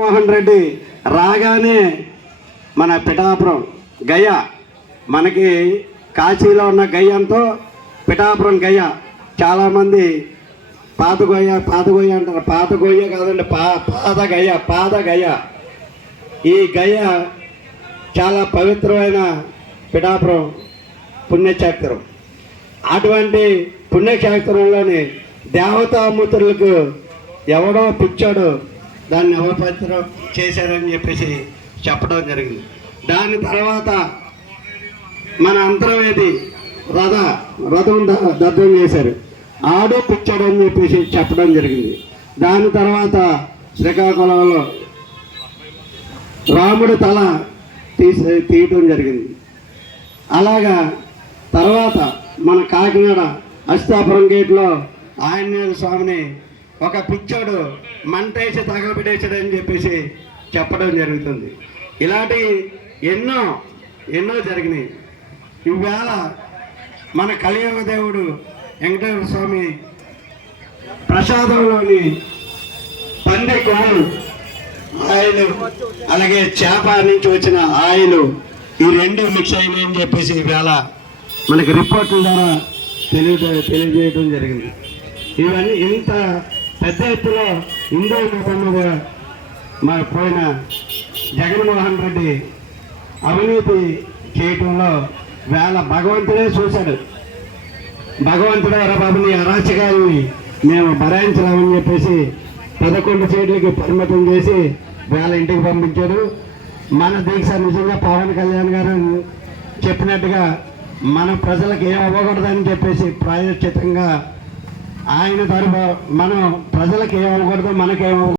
మోహన్ రెడ్డి రాగానే మన పిఠాపురం గయ మనకి కాశీలో ఉన్న గయ్యంతో పిఠాపురం గయ చాలామంది పాత గొయ్య అంటారు. పాత గొయ్య కాదండి, పాద గయ. ఈ గయ చాలా పవిత్రమైన పిఠాపురం పుణ్యక్షేత్రం. అటువంటి పుణ్యక్షేత్రంలోని దేవతామూర్తులకు ఎవడో పిచ్చాడు దాన్ని అవపత్రం చేశారని చెప్పేసి చెప్పడం జరిగింది. దాని తర్వాత మన అంతర్వేది రథం దర్శనం చేశారు, ఆడు పిచ్చాడు అని చెప్పేసి చెప్పడం జరిగింది. దాని తర్వాత శ్రీకాకుళంలో రాముడి తల తీయటం జరిగింది. అలాగా తర్వాత మన కాకినాడ అస్తాపురం గేట్లో ఆంజనేయ స్వామిని ఒక పిచ్చోడు మంటేసి తగలబెట్టేసాడని చెప్పేసి చెప్పడం జరుగుతుంది. ఇలాంటి ఎన్నో జరిగినాయి. ఇవాళ మన కలియుగ దేవుడు వెంకటేశ్వర స్వామి ప్రసాదంలోని పంది కొమ్ములు ఆయిలు, అలాగే చేప నుంచి వచ్చిన ఆయిలు, ఈ రెండు మిక్స్ అయినాయని చెప్పేసి ఇవాళ మనకి రిపోర్టుల ద్వారా తెలియజేయడం జరిగింది. ఇవన్నీ ఇంత పెద్ద ఎత్తులో హిందూ మతంలో పోయిన జగన్మోహన్ రెడ్డి అవినీతి చేయటంలో వేళ భగవంతుడే చూశాడు. భగవంతుడే బాబుని అరాచకాలని మేము భరాయించలేమని చెప్పేసి 11 సీట్లకి పరిమితం చేసి వేళ ఇంటికి పంపించారు. మన దీక్ష నిజంగా పవన్ కళ్యాణ్ గారు చెప్పినట్టుగా మన ప్రజలకు ఏం అవ్వకూడదని చెప్పేసి ప్రాయశ్చితంగా ఆయన తరఫు మనం ప్రజలకు ఏమవ్వకూడదు, మనకేమవ్వకూడదు.